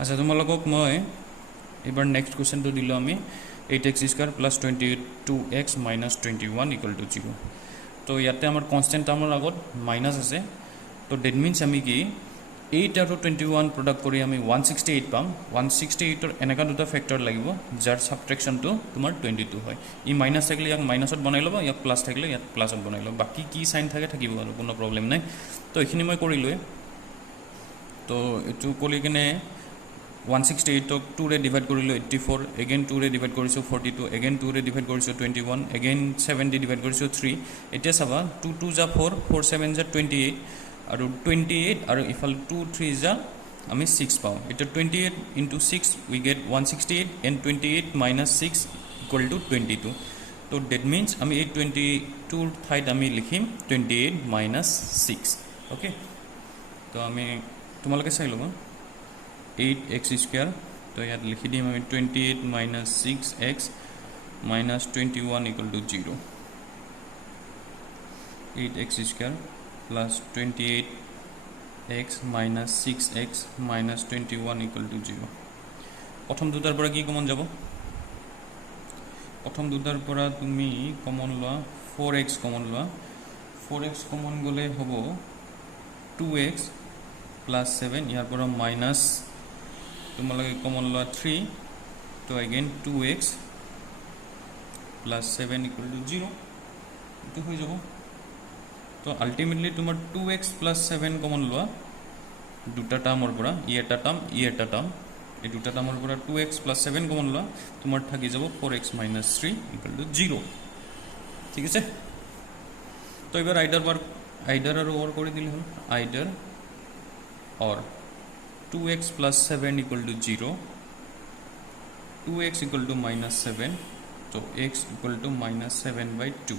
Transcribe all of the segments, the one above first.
আচ্ছা তোমালোকক মই এবাৰ নেক্সট কুৱেশ্যনটো দিলোঁ আমি 8x square plus 22x minus 21 equal to 0 তো ইয়াতে আমার কনস্ট্যান্ট টার্মের আগত মাইনাস আছে তো ডেট মিনস আমি কি 8 আৰু 21 প্ৰোডাক্ট কৰি আমি 168 পাম 168 এনেকা দুটা ফেক্টৰ লাগিব যাৰ সাবট্ৰেকশনটো তোমাৰ 22 হয় ই মাইনাস থাকিলে ইয়াক মাইনাসত বনাই ল'বা ইয়াক প্লাস থাকিলে ইয়াক প্লাসত বনাই ল'বা বাকি কি সাইন থাকে থাকিব আৰু কোনো প্ৰবলেম নাই তো এইখিনি মই কৰিলোঁ তো এটো কৰি কিনে 168 ক 2 ৰে ডিভাইড কৰিলোঁ 84 এগেইন 2 ৰে ডিভাইড কৰিছোঁ 42 এগেইন 2 ৰে ডিভাইড কৰিছোঁ 21 এগেইন 7 দি ডিভাইড কৰিছোঁ 3 এতিয়া চাবা 2 2 যা 4 4 7 যা 28 আৰু 28 আৰু ইফাল 2 3 যা আমি 6 পাওঁ এটা 28 into 6 we get 168 and 28 minus 6 equal to 22 তো that means আমি এই 22 ঠাইত আমি লিখিম 28 minus 6 ওকে তো আমি তোমালোকে চাই লবা 8x square তো ইয়াত লিখি দিম আমি 28 minus 6x minus 21 equal to 0 8x square plus 28x minus 6x minus 21 equal to 0 প্রথম দুটার পৰা কি কমন যাব প্ৰথম দুটাৰ পৰা তুমি কমন লওয়া 4x কমন লওয়া 4x কমন গলে হবো 2x plus 7 ইয়ার পৰা মাইনাস তোমালোকে কমন লওয়া 3 তো again 2x plus 7 equal to 0 এটো হৈ যাব তো আলটিমেটলি তোমার 2x plus 7 কমন লওয়া দুটা টাৰ্মৰ পৰা ই এটা টাৰ্ম এই দুটা টাৰ্মৰ পৰা 2x plus 7 কমন লওয়া তোমার থাকি যাব 4x minus 3 equal to 0 ঠিক আছে তো এবার আইডার আর ওভার করে দিলে হল আইডার or 2x plus 7 equal to 0 2x equal to minus 7 so x equal to minus 7 by 2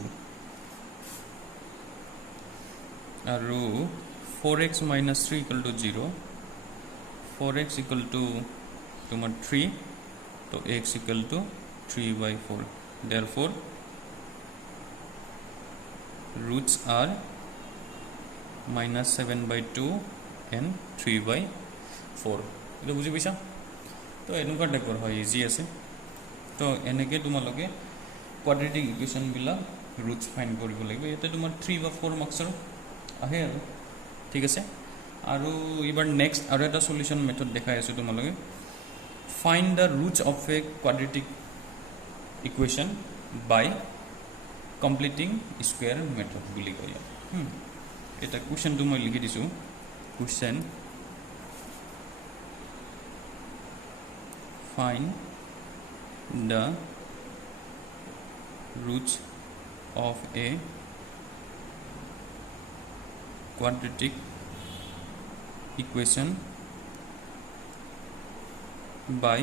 and 4x minus 3 equal to 0 4x equal to 3 so x equal to 3 by 4 therefore roots are minus 7 by 2 and 3 by 4 এটা বুঝি পাইছা তো এনেকুৱা টাইপৰ হয় easy আছে তো এনেকৈ তোমালোকে কোৱাড্ৰেটিক ইকুৱেশ্যন বিলাক ৰুটস ফাইন্ড কৰিব লাগিব ইয়াতে তোমাৰ 3 বা 4 মাৰ্কছৰ আহে আৰু ঠিক আছে আৰু এবাৰ নেক্সট আৰু এটা সলিউশন মেথড দেখাই আছো তোমালোকে find the roots of a quadratic equation by completing square method বুলি কয় এটা কোৱেশ্যনটো মই লিখি দিছো question find the roots of a quadratic equation by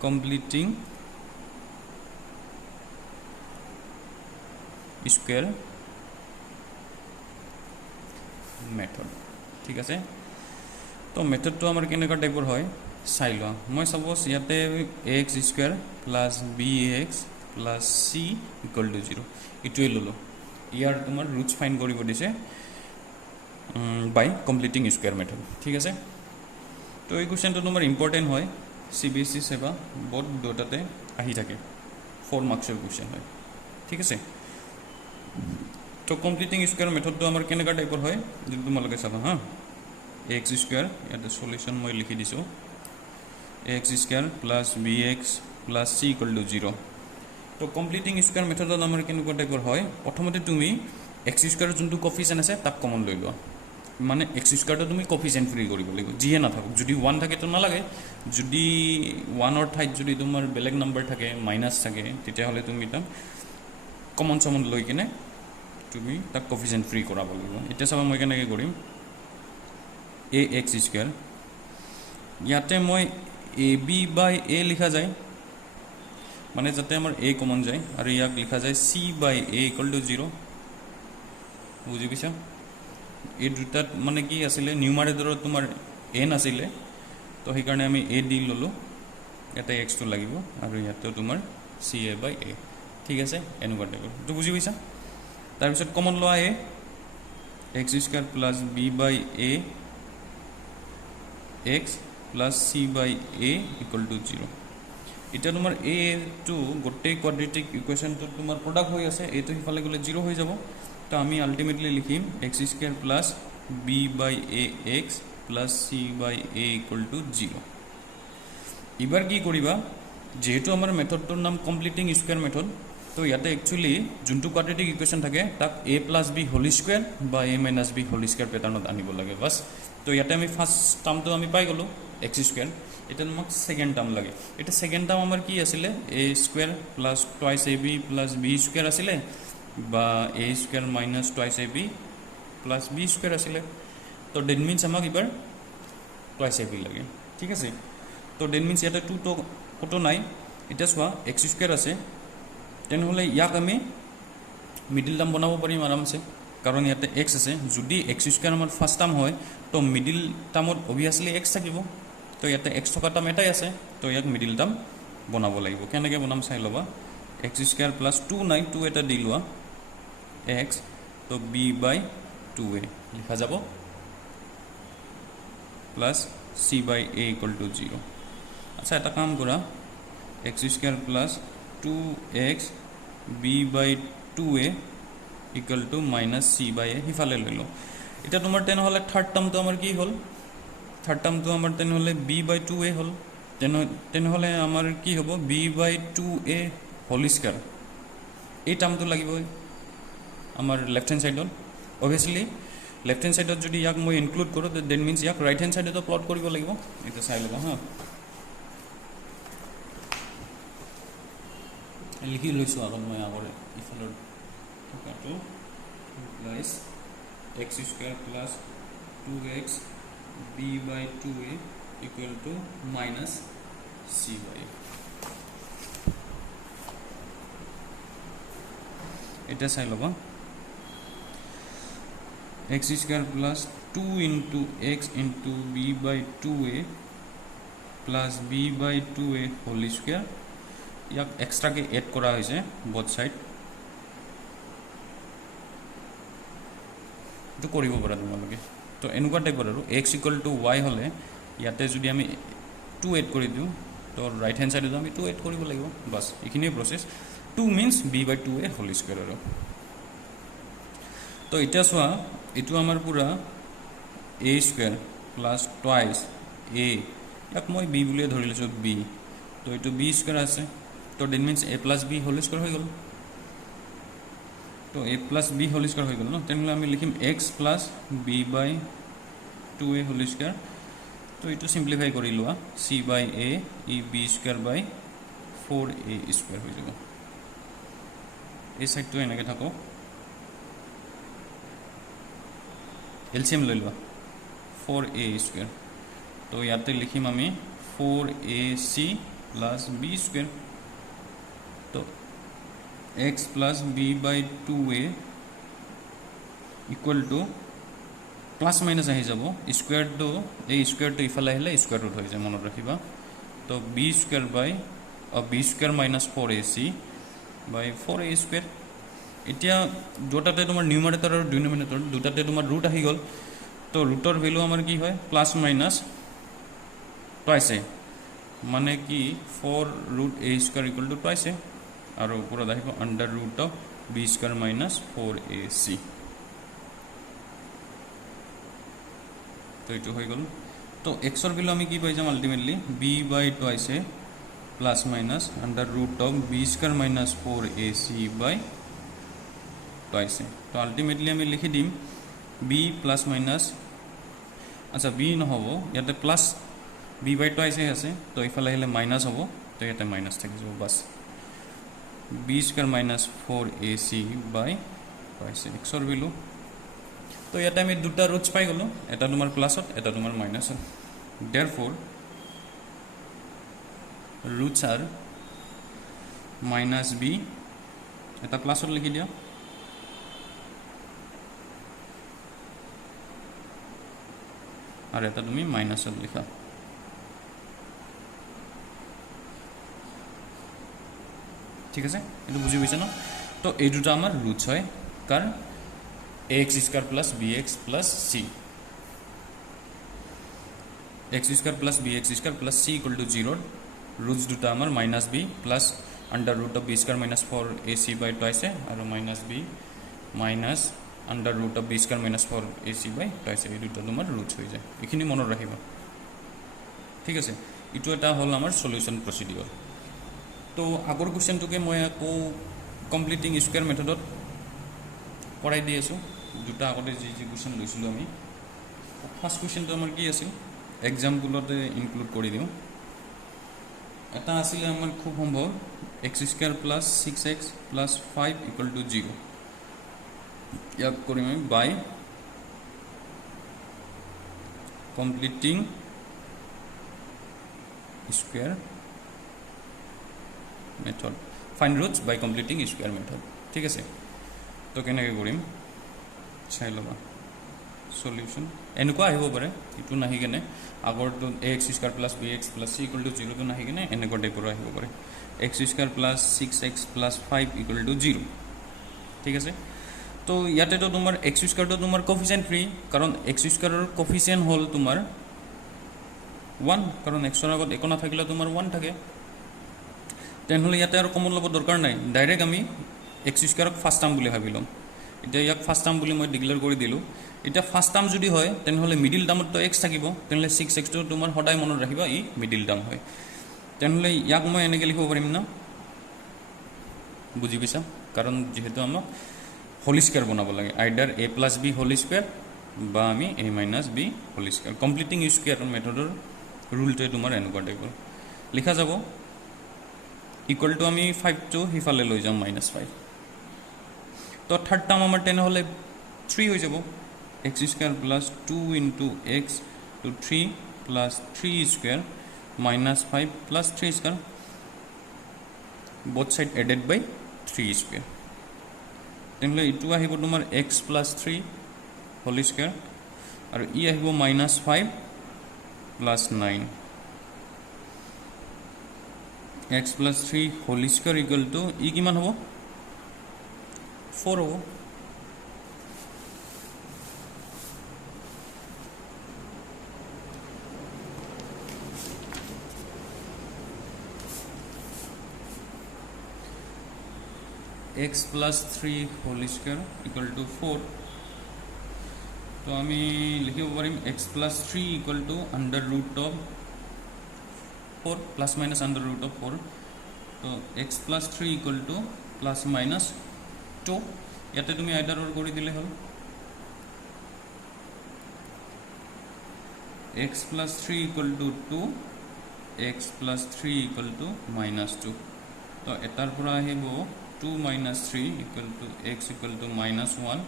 completing square method ঠিক আছে তো মেথডটো আমাৰ কেনেকুৱা টাইপৰ হয় চাই লোৱা মই সাপোজ ইয়াতে ax square plus bx plus c equal to 0 ইটোৱে ললো ইয়াৰ তোমাৰ ৰুটস ফাইন্ড কৰিব দিছে বাই কমপ্লিটিং স্কয়াৰ মেথড ঠিক আছে তো এই কোৱেশ্যনটো তোমাৰ ইম্পৰ্টেন্ট হয় CBSE সেবা বহুত দুটাতে আহি থাকে 4 মাৰ্কছৰ কোৱেশ্যন হয় ঠিক আছে তো কমপ্লিটিং স্কয়াৰ মেথডটো আমাৰ কেনেকা টাইপৰ হয় যদি তোমালোকে চাবা হা ax স্কয়াৰ ইয়াতে সলিউশন মই লিখি দিছো ax square plus bx plus c equal to 0 তো কমপ্লিটিং স্কয়াৰ মেথডত আমাৰ কেনেকা টাইপৰ হয় প্ৰথমতে তুমি x স্কয়াৰৰ যোনটো কোফিচিয়েন্ট আছে তাক কমন লৈ লোৱা মানে x স্কয়াৰটো তুমি কোফিচিয়েন্ট ফ্ৰী কৰিব লাগিব যিহে না থাকক যদি 1 থাকে তো নালাগে যদি 1 অৰ ঠাইত যদি তোমাৰ বেলেগ নাম্বাৰ থাকে মাইনাস থাকে তেতিয়া হলে তুমি এটা কমন সমন লৈ কিনে তুমি তাক কোফিচিয়েন্ট ফ্ৰী কৰাব লাগিব এটা চাবা মই কেনেকৈ কৰিম ax স্কয়াৰ ইয়াতে মই ab by a লিখা যায় মানে যাতে আমাৰ a কমন যায় আৰু ইয়াক লিখা যায় c by a equal to 0 বুজি পাইছা এই দুটাত মানে কি আছিল নিউমাৰেটৰত তোমাৰ n আছিল তো সেই কাৰণে আমি a দি ললো এটা x তো লাগিব আৰু ইয়াতে তোমাৰ ca by a ঠিক আছে এনেকুৱা টাইপৰ তো বুজি পাইছা তাৰ পিছত কমন লোৱা a x square plus b by a x plus C by A equal to 0 এটা তোমাৰ এ টু গোটেই কোৱাড্ৰেটিক ইকুৱেশ্যনটো তোমাৰ প্ৰডাক্ট হৈ আছে এইটো সিফালে গ'লে 0 হৈ যাব তো আমি আল্টিমেটলি লিখিম x square plus b by a x plus C by A equal to 0 এবার কি কৰিবা যেহেতু আমাৰ মেথডটোৰ নাম কমপ্লিটিং স্কোয়াৰ মেথড তো ইয়াতে একচুয়ালি যোনটো কোৱাড্ৰেটিক ইকুৱেশ্যন থাকে তাক এ প্লাস বি হোল স্কোয়ার বা এ মাইনাস বি হোল স্কোয়ার প্যাটার্নত আনিব লাগে বাস তো ইয়াতে আমি ফার্স্ট টার্মটো আমি পাই গ'লো এক্স স্কোয়ার এটা আমাক সেকেন্ড টার্ম লাগে এটা সেকেন্ড টার্ম আমার কি আছিলে এ square plus twice A B plus B square আছিলে বা এ square minus twice A B plus B square আছিলে তো ডেট মিনস আমাক এবার টুয়াইস এ বি লাগে ঠিক আছে তো ডেট মিনস ইয়াতে টু তো কত নাই এটা চোৱা এক্স স্কোয়াৰ আছে তেনেহ'লে ইয়াক আমি মিডিল টাৰ্ম বনাব পাৰিম আৰামছে কাৰণ ইয়াতে এক্স আছে যদি এক্স স্কোয়াৰ আমাৰ ফার্স্ট টার্ম হয় তো মিডিল টার্মত অবভিয়াসলি এক্স থাকিব তো ইয়াতে এক্স থকা টার্ম এটাই আছে তো ইয়াক মিডিল টার্ম বনাব লাগিব কেনেকৈ বনাম চাই ল'বা এক্স স্কোয়ার প্লাস 2 নাই 2 এটা দি লোৱা এক্স তো বি বাই 2a লিখা যাব plus C by A equal to 0 আচ্ছা এটা কাম কৰা X square plus 2x B by 2a equal to minus C by A সিফালে লৈ লওঁ এটা তোমাৰ তেনেহ'লে থাৰ্ড টাৰ্মটো আমাৰ কি হ'ল থাৰ্ড টাৰ্মটো আমাৰ তেনেহ'লে বি বাই 2a হ'ল তেনেহ'লে আমাৰ কি হ'ব B by 2a whole square এই টার্মটো লাগিবই আমার লেফট হ্যান্ড সাইডত অবভিয়াসলি লেফট হ্যান্ড সাইডত যদি ইয়াক মই ইনক্লুড কৰোঁ দেন মিনস ইয়াক ৰাইট হ্যান্ড সাইডতো প্লট কৰিব লাগিব এটা চাই ল'বা হা লিখি লৈছোঁ আগত মই আগৰে ইফালৰ থকাটো plus x square plus 2x B by 2a equal to minus C by এটা চাই ল'বা x square plus 2 into x into b by 2a plus b by 2a whole square ইয়াক এক্সট্রাকে এড কৰা হৈছে বোথ সাইড এইটো কৰিব পাৰা তোমালোকে তো এনেকুৱা টাইপৰ আৰু এক্স ইকুয়াল টু ওয়াই হ'লে ইয়াতে যদি আমি 2 এড কৰি দিওঁ তো ৰাইট হ্যান্ড সাইডত আমি 2 এড কৰিব লাগিব বাস এইখিনিয়ে process 2 means b by 2a whole square আৰু তো এটা চোৱা এটো আমাৰ পুৰা a square plus twice a ইয়াক মই b বুলি ধৰি লৈছো b তো এটো b square আছে তো that means a plus b whole square হৈ গ'ল তো a plus b whole square হৈ গ'ল ন তেনেহ'লে আমি লিখিম x plus b by 2a whole square তো এটো সিম্পলিফাই কৰি লোৱা c by a e b square by 4a square হৈ যাব এই সাইডটো এনেকৈ থাকো এলসিএম লৈ লোৱা 4a স্কোয়ার তো ইয়াতে লিখিম আমি 4ac প্লাস b স্কোয়ার তো x plus b by 2a equal to plus minus আহি যাব স্কোয়ারটো এই স্কোয়ারটো ইফালে আহিলে স্কোয়ার রুট হৈ যায় মনত ৰাখিবা তো b square by b square minus 4ac by 4a square এতিয়া দুটাতে তোমাৰ নিউমাৰেটৰ আৰু ডিনোমিনেটৰ দুটাতে তোমাৰ ৰুট আহি গ'ল তো ৰুটৰ ভ্যালু আমাৰ কি হয় প্লাস মাইনাস টুৱাইস এ মানে কি 4 root a square equal to twice a আৰু ওপৰত আহিব under root of b square minus 4ac তো এইটো হৈ গ'ল তো x ৰ ভ্যালু আমি কি পাই যাম ultimately b by twice a plus minus under root of b square minus 4ac by twice a तो ultimately আমি লিখি দিম b plus minus আচ্ছা b নহব ইয়াতে plus b by twice a আছে তো ইফালে আহিলে মাইনাস হ'ব তো ইয়াতে মাইনাস থাকি যাব বাস b square minus 4ac by twice a x ৰ ভ্যালু তো ইয়াতে আমি দুটা ৰুটস পাই গলো এটা তোমাৰ প্লাসত এটা তোমাৰ মাইনাসত therefore roots are minus b এটা প্লাসত লিখি দিয়া আর এটা তুমি মাইনাসত লিখা ঠিক আছে এটা বুঝি পাইছা না তো এই দুটো আমার রুটস হয় কার ax square plus bx plus c, x square plus bx square plus c equal to 0, roots দুটা আমাৰ minus b plus under root of b square minus 4ac by twice আৰু minus b minus under root of b square minus 4ac by twice, এই দুটা তোমাৰ roots হৈ যায়, এইখিনি মনত ৰাখিব, ঠিক আছে। এইটো এটা হ'ল আমাৰ সলিউশন প্ৰসিডিউৰ। তো আগৰ কুৱেশ্যনটোকে মই আকৌ কমপ্লিটিং স্কুৱেৰ মেথডত কৰাই দি আছোঁ, দুটা আগতে যি কুৱেশ্যন লৈছিলোঁ আমি। ফাৰ্ষ্ট কুৱেশ্যনটো আমাৰ কি আছিল, এক্সাম্পলতে ইনক্লুড কৰি দিওঁ। এটা আছিলে আমাৰ খুব সম্ভৱ x square plus 6x plus 5 equal to 0, ইয়াক কৰিম আমি by completing square method, find roots by completing square method, ঠিক আছে। তো কেনেকৈ কৰিম চাই ল'বা। সলিউশন এনেকুৱা আহিব পাৰে, এইটো নাহি কেনে আগৰটো ax square plus bx plus c equal to 0টো নাহি কেনে এনেকুৱা টাইপৰ আহিব পাৰে, x square plus 6x plus 5 equal to 0, ঠিক আছে। তো ইয়াতেতো তোমাৰ x স্কুৱাৰটো তোমাৰ কফিচিয়েণ্ট ফ্ৰী, কাৰণ x স্কুৱাৰৰ কফিচিয়েণ্ট হ'ল তোমাৰ 1, কাৰণ xৰ আগত একো নাথাকিলে তোমাৰ 1 থাকে। তেনেহ'লে ইয়াতে আৰু কমন ল'ব দৰকাৰ নাই, ডাইৰেক্ট আমি x স্কুৱাৰক ফাৰ্ষ্ট টাৰ্ম বুলি ভাবি ল'ম। এতিয়া ইয়াক ফাৰ্ষ্ট টাৰ্ম বুলি মই ডিক্লেয়াৰ কৰি দিলোঁ। এতিয়া ফাৰ্ষ্ট টাৰ্ম যদি হয় তেনেহ'লে মিডিল টাৰ্মততো x থাকিব, তেনেহ'লে 6xটো তোমাৰ সদায় মনত ৰাখিবা ই মিডিল টাৰ্ম হয়। তেনেহ'লে ইয়াক মই এনেকৈ লিখিব পাৰিম ন, বুজি পাইছা? কাৰণ যিহেতু আমাক হোল স্কুৱেৰ বনাব লাগে, either a plus b whole square বা আমি a minus b whole square. Completing square মেথডৰ ৰুলটোৱে তোমাৰ এনেকুৱা টাইপৰ লিখা যাব। ইকুৱেল টু আমি 5টো সিফালে লৈ যাম -5। তো থাৰ্ড টাৰ্ম আমাৰ তেনেহ'লে 3 হৈ যাব, x square plus 2 into x to 3 plus 3 square minus 5 plus 3 square, both side added by 3 square. তেনেহ'লে এইটো আহিব তোমাৰ x প্লাছ 3 হোল স্কুৱেৰ আৰু ই আহিব -5 plus 9, x plus 3 whole square equal to ই কিমান হ'ব 4 হ'ব। x plus 3 whole square equal to 4, তো আমি লিখিব পাৰিম x plus 3 equal to under root of 4 plus minus under root of 4, তো x plus 3 equal to plus minus 2, ইয়াতে তুমি আইডাৰৰ কৰি দিলে হ'ল। x plus 3 equal to 2, x plus 3 equal to -2, তো এটাৰ পৰা আহিব 2 minus 3 equal to x equal to -1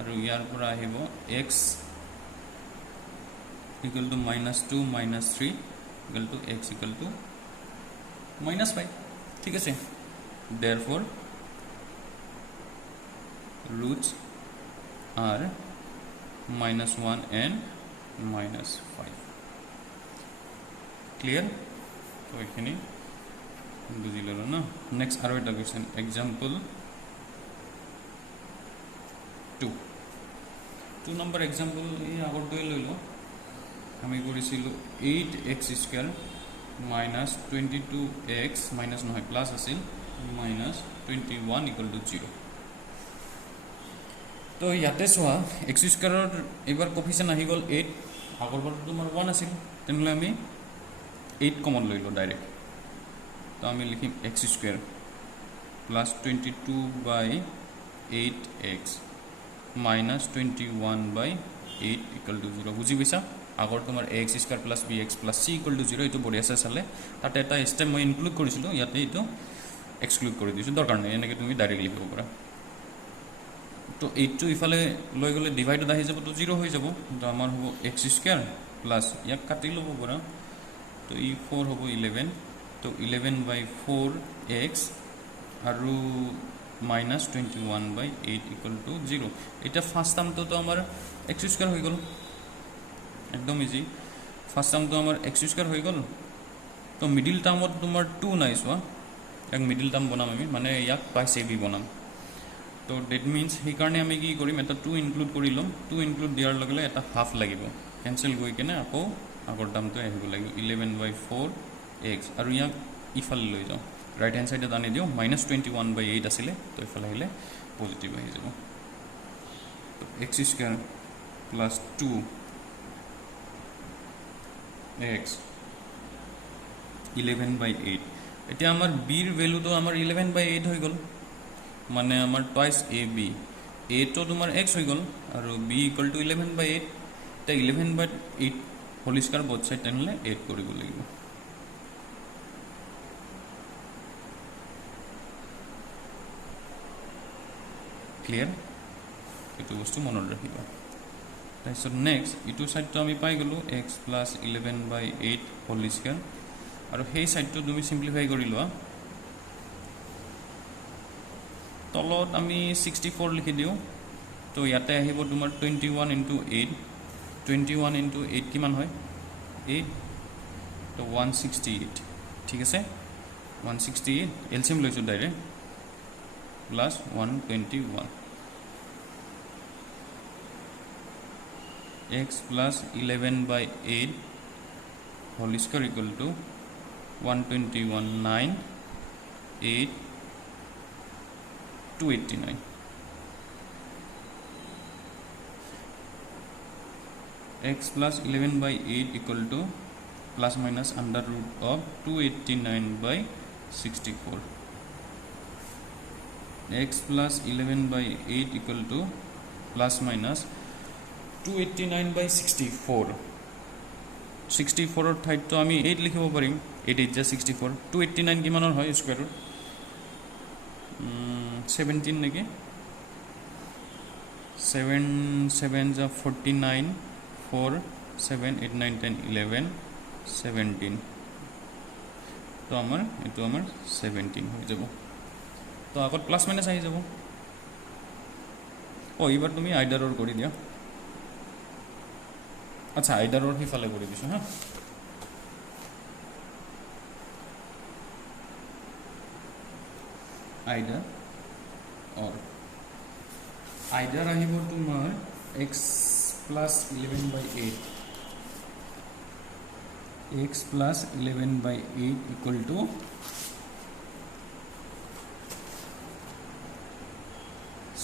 আৰু ইয়াৰ পৰা আহিব x equal to -2 minus 3 equal to x equal to -5, ঠিক আছে। therefore roots are -1 and -5, clear? তো এইখিনি বুঝিল না। নেক্সট আৰু এটা কুৱেশ্যন, এক্সাম্পল 2 নম্বৰ এক্সাম্পল এই আগৰটোৱে লৈ লওঁ। আমি কৰিছিলোঁ 8x square minus 22x minus নহয় প্লাছ আছিল -21 ইকুৱেল টু 0। তো ইয়াতে চোৱা x স্কুৱেৰৰ এইবাৰ কফিচিয়েণ্ট আহি গ'ল 8, আগৰবাৰটো তোমাৰ 1 আছিল, তেনেহ'লে আমি 8 কমন লৈ লওঁ ডাইৰেক্ট। তো আমি লিখিম x square plus 22 by 8x minus 21 by 8 equal to 0, বুজি পাইছা? আগৰ তোমাৰ ax square plus bx plus c equal to 0 এইটো বঢ়িয়াছে চালে, তাতে এটা ষ্টেপ মই ইনক্লুড কৰিছিলোঁ, ইয়াতে এইটো এক্সক্লুড কৰি দিছোঁ, দৰকাৰ নাই, এনেকৈ তুমি ডাইৰেক্ট লিখিব পাৰা। তো 8টো ইফালে লৈ গ'লে ডিভাইডত আহি যাব, তো 0 হৈ যাব। তো আমাৰ হ'ব x স্কুৱেৰ প্লাছ ইয়াক কাটি ল'ব পাৰা, তো ই 4 হ'ব 11, তো 11 বাই 4x আৰু মাইনাছ 21 বাই 8 ইকুৱেল টু 0। এতিয়া ফাৰ্ষ্ট টাৰ্মটোতো আমাৰ x স্কুৱেৰ হৈ গ'ল, একদম ইজি। ফাৰ্ষ্ট টাৰ্মটো আমাৰ x স্কুৱেৰ হৈ গ'ল, তো মিডিল টাৰ্মত তোমাৰ 2 নাই চোৱা, ইয়াক মিডিল টাৰ্ম বনাম আমি, মানে ইয়াক বাই চি বি বনাম। তো ডেট মিনছ সেইকাৰণে আমি কি কৰিম, এটা 2 ইনক্লুড কৰি ল'ম। 2 ইনক্লুড দিয়াৰ লগে লগে এটা হাফ লাগিব, কেঞ্চেল গৈ কেনে আকৌ আগৰ দামটো আহিব লাগিব 11/4x। আৰু ইয়াক ইফালে লৈ যাওঁ, ৰাইট হেণ্ড ছাইডত আনি দিওঁ, -21/8 আছিলে, তো ইফালে আহিলে পজিটিভ আহি যাব। তো x² + 2x 11/8। এতিয়া আমাৰ বিৰ ভেলুটো আমাৰ 11/8 হৈ গ'ল, মানে আমাৰ টুৱাইচ AB। A তো তোমাৰ x হৈ গ'ল আৰু b = 11/8। এতিয়া 11/8 হোল স্কয়াৰ বোথ সাইড তেনেহ'লে 8 কৰিব লাগিব। ক্লিয়াৰ? এইটো বস্তু মনত ৰাখিবা। তাৰপিছত নেক্সট ইটো ছাইডটো আমি পাই গ'লোঁ x + 11/8 হোল স্কয়াৰ, আৰু সেই ছাইডটো তুমি চিম্প্লিফাই কৰি লোৱা। তলত আমি 64 লিখি দিওঁ, তো ইয়াতে আহিব তোমাৰ 21 × 8। 21 × 8 কিমান হয়? 8, তো 168। ঠিক আছে, 168 এলচিএম লৈছোঁ direct, plus 121 x + 11/8 whole square = 121 9 8 289। x + 11/8 = ± √289/64। x + 11/8 = ± 289/64। 64 ঠাইতো আমি 8 লিখিব পাৰিম, 8 × 8 = 64। 289 কিমানৰ হয় স্কুৱেৰ ৰুট? 17 নেকি? 7 7 = 49, 4 7 8 9 10 11 17। তো এইটো আমাৰ 17 হৈ যাব। তো আগত প্লাছ মাইনাছ আহি যাব। এইবাৰ তুমি আইডাৰৰ কৰি দিয়া। আচ্ছা, আইডাৰৰ সিফালে কৰি দিছোঁ হা। আইডাৰ আহিব তোমাৰ x + 11/8। x + 11/8 =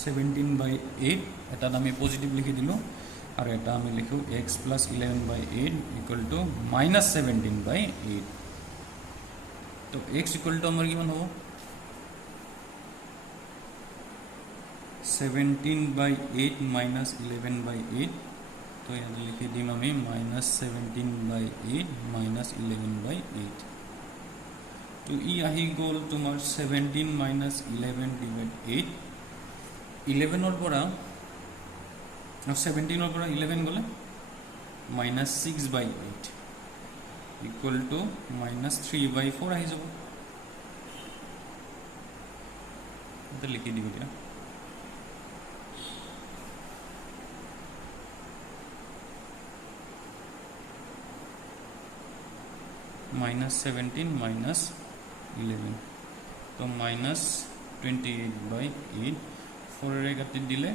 17/8। এটাত আমি পজিটিভ লিখি দিলোঁ, আৰু এটা আমি লিখোঁ x + 11/8 = -17/8। তো x = আমাৰ কিমান হ'ব? 17/8 - 11/8। তো ইয়াতে লিখি দিম আমি -17/8 - 11/8। তো ই আহি গ'ল তোমাৰ 17 - 11/8। 11ৰ পৰা 17ৰ পৰা 11 গ'লে -6/8 = -3/4 আহি যাব। এটা লিখি দিওঁ এতিয়া, -17 - 11, তো -28/8। 4 কাটি দিলে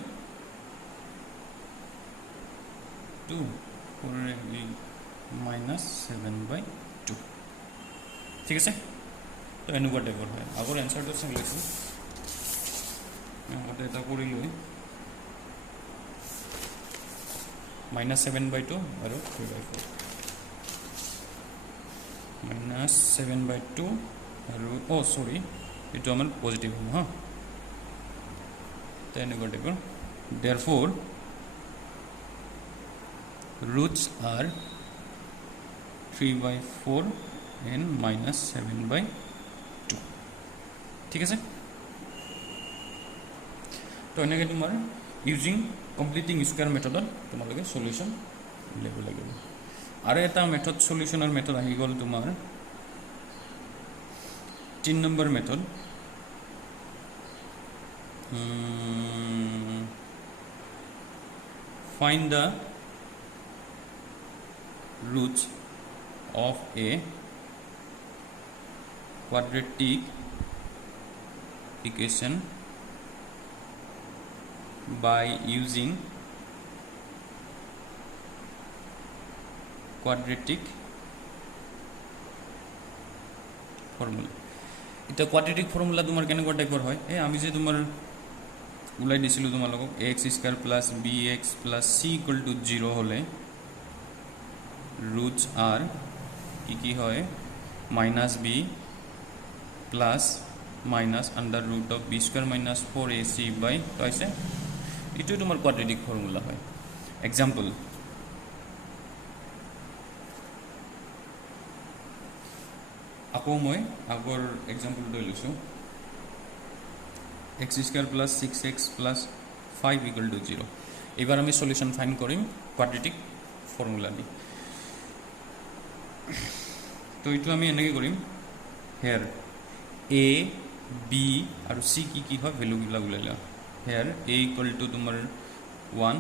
2, 4 -7/2। ঠিক আছে, তো এনেকুৱা টাইপৰ হয়। আগৰ এনচাৰটো চাই লৈছোঁ, আগতে এটা কৰি লৈ -7/2 আৰু 3/4। -7/2 আৰু চৰি, এইটো আমাৰ পজিটিভ হ'ব হা। তো এনেকুৱা টাইপৰ। Therefore roots are 3/4 and -7/2। ঠিক আছে, তো এনেকৈ তোমাৰ ইউজিং কমপ্লিটিং স্কুৱেৰ মেথডত তোমালোকে সলিউশ্যন উলিয়াব লাগিব। আৰু এটা মেথড, সলিউশ্যনৰ মেথড আহি গ'ল তোমাৰ 3 number method. Find the roots of a quadratic equation by using quadratic formula. এটা quadratic formula তোমার কেনেকুৱা টাইপৰ হয় এই আমি যে তোমাৰ উলাই দিছিলো তোমালোকক ax square plus bx plus c equal to 0 হলে roots are কি হয় minus b plus minus under root of b square minus 4ac by twice এটো তোমার quadratic formula হয় example আকৌ মই আগৰ example লৈ লৈছো x square plus 6x plus 5 equal to 0 এবাৰ আমি সলিউশন ফাইন্ড কৰিম quadratic formula দি তো এটো আমি এনেকৈ কৰিম here a b আৰু c কি হয় ভ্যালু গিলা উলাইলা here a equal to তোমাৰ 1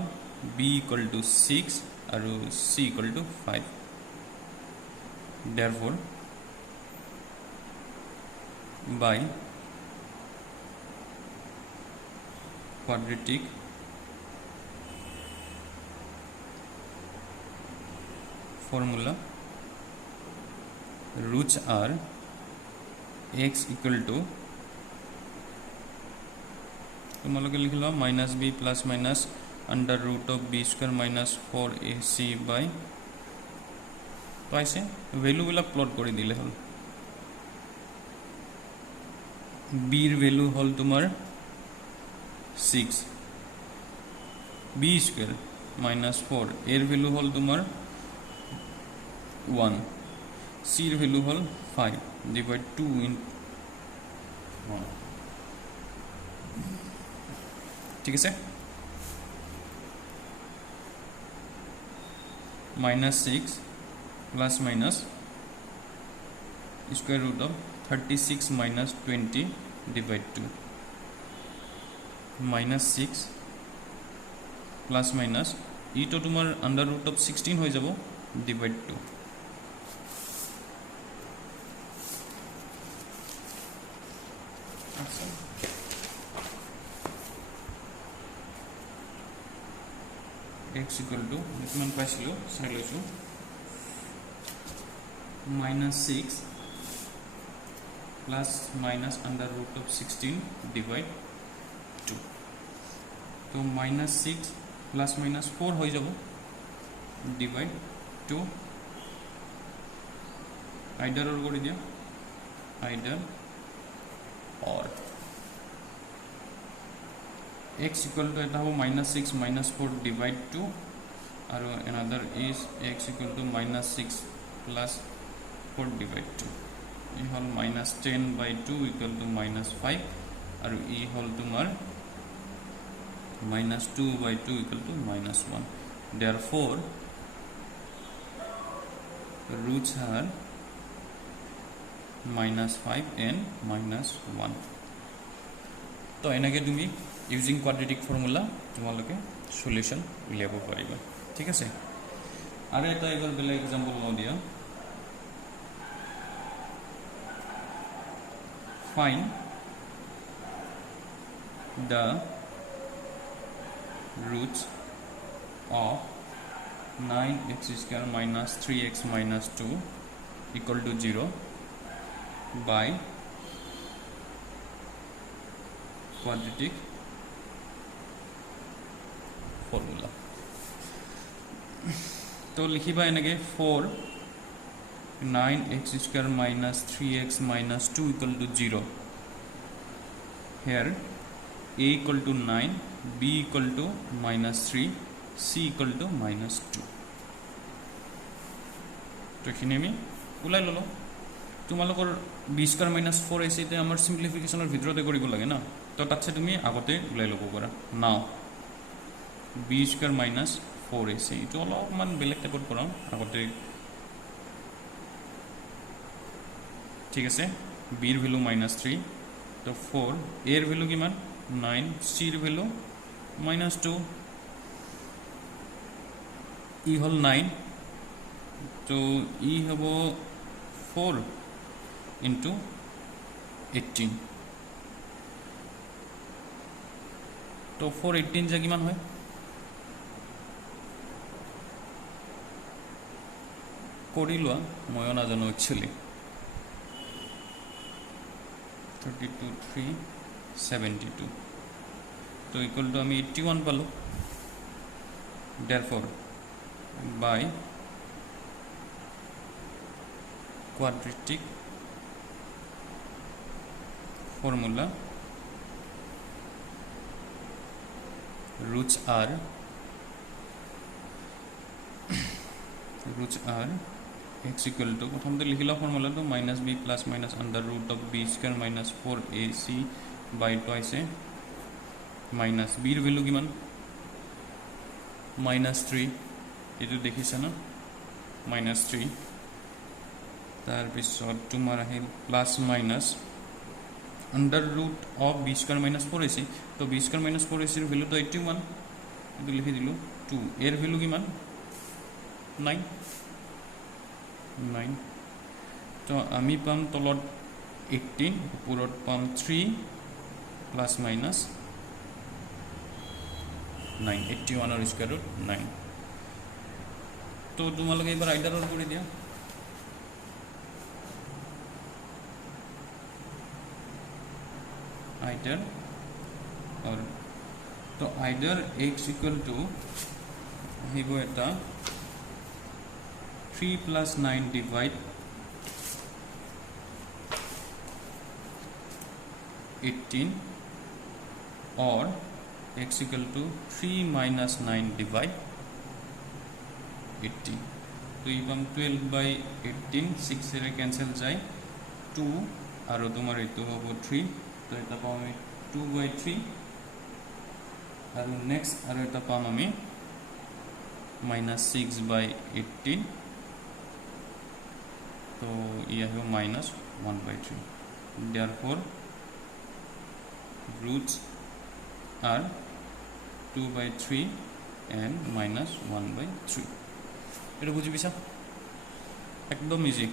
b equal to 6 আৰু c equal to 5 therefore by quadratic formula roots are x equal to তোমালোকে লিখলা minus b plus minus under root of b square minus 4ac by twice value গুলা plot কৰি দিলে হল b এর value হল তোমার 6 b square minus 4 এর value হল তোমার 1 c এর value hall 5 divide 2 in 1 ঠিক আছে minus 6 plus minus square root of 36 minus 20 divide 2 minus 6 plus minus e to তোমার under root of 16 হৈ যাব divide 2 x equal to কিমান পাইছিলো চাই লৈছো minus 6 plus minus under root of 16 divide 2 तो minus 6 plus minus 4 हो जाबो divide 2 either or कर दिया either or x equal to এটা हो minus 6 minus 4 divide 2 और another is x equal to minus 6 plus 4 divide 2 e hol minus 10 by 2 equal to minus 5 और e hol तुम्हार minus 2 by 2 equal to minus 1 therefore roots are minus 5 and minus 1 तो এনেকে তুমি using quadratic formula তোমালোকে solution উলিয়াব পাৰিবা ঠিক আছে আৰু এটা এবাৰ বেলেগ एग्जांपल লও দিয়া find the roots of 9x square minus 3x minus 2 equal to 0 by quadratic formula तो लिखिबा এনেকে 4 9x square minus 3x minus 2 equal to 0 here a equal to 9 b equal to minus 3 c equal to minus 2 तो এখানে আমি উলাই ললো তোমালোকৰ b square minus 4ac তে আমাৰ সিম্পলিফিকেশনৰ ভিতৰতে কৰিব লাগে না তো তাতছে তুমি আগতে উলাই লব পাৰা নাও b square minus 4ac তো অলপমান বেলেগ টাইপৰ কৰাম আগতে ঠিক আছে b এর ভ্যালু minus 3 তো 4 a এর ভ্যালু কিমান 9 c এর ভ্যালু minus 2 e হল 9 তো e হবো 4 into 18 তো তো 418 যে কিমান হয় কৰি লোৱা ময়ো নাজানো একচুৱেলি 32,372 তো ইকুয়াল টু আমি 81 পালো therefore by quadratic formula roots are x equal to প্রথমতে লিখিলা ফর্মুলাটো minus b plus minus under root of b square minus 4ac by twice a minus b এর ভ্যালু কিমান -3 এটো দেখিছা না -3 তার পিছত তোমাৰ আহিল plus minus under root of b square minus 4ac তো b square minus 4ac এর ভ্যালু তো 81 এটো লিখি দিলো 2 এর ভ্যালু কিমান 9 তো আমি পাম তলত 18 উপৰত পাম 3 প্লাস মাইনাস 9 81 और स्क्वायर रूट 9 तो तुम्हारे एक बार आइडर और कर दिया आइडर और तो आइडर x इक्वल टू हिबो एटा 3 plus 9 divide 18 और x equal to 3 minus 9 divide 80 तो ये हम 12 by 18 6 से कैंसिल जाए 2 और तुम्हारे तो हो 3 तो इतना पाओ में 2 by 3 और नेक्स्ट और इतना पाओ में -6 by 18 तो ये है -1 by 3 therefore roots are 2 by 3 and -1 by 3 এটা বুঝি পিছা একদম ইজি